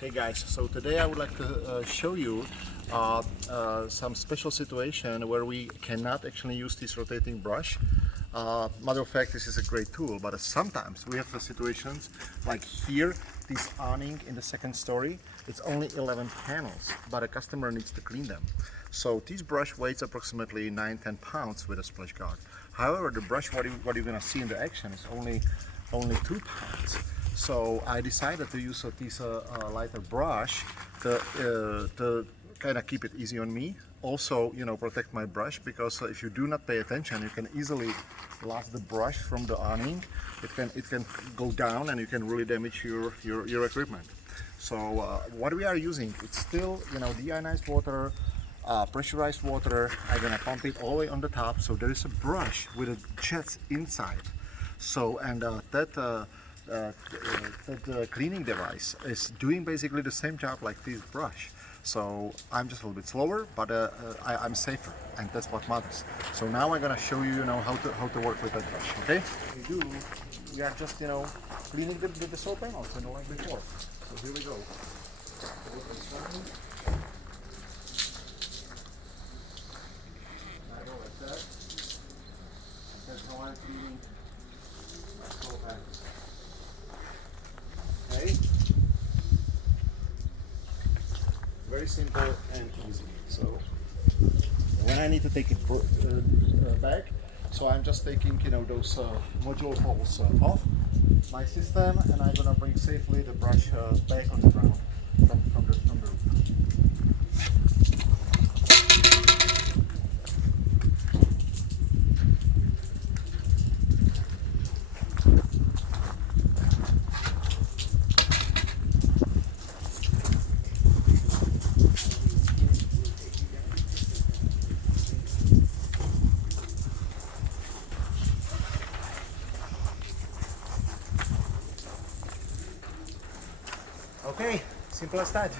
Okay guys, so today I would like to show you some special situation where we cannot actually use this rotating brush. Matter of fact, this is a great tool, but sometimes we have situations like here, this awning in the second story, it's only 11 panels, but a customer needs to clean them. So this brush weighs approximately 9-10 pounds with a splash guard. However, the brush, what you're gonna see in the action is only 2 pounds. So I decided to use this lighter brush to kind of keep it easy on me. Also, protect my brush, because if you do not pay attention, you can easily lost the brush from the awning. It can go down and you can really damage your equipment. So what we are using, it's still deionized water, pressurized water. I'm gonna pump it all the way on the top. So there is a brush with a jets inside. So that cleaning device is doing basically the same job like this brush. So I'm just a little bit slower, but I'm safer, and that's what matters. So now I'm gonna show you, how to work with that brush. Okay? We are just cleaning the solar panels, like before. So here we go. I go like that. That's how I'm cleaning my solar panels. Okay, very simple and easy. So when I need to take it back, so I'm just taking those module holes off my system, and I'm gonna bring safely the brush back on the ground from the roof. Okay, simple as that.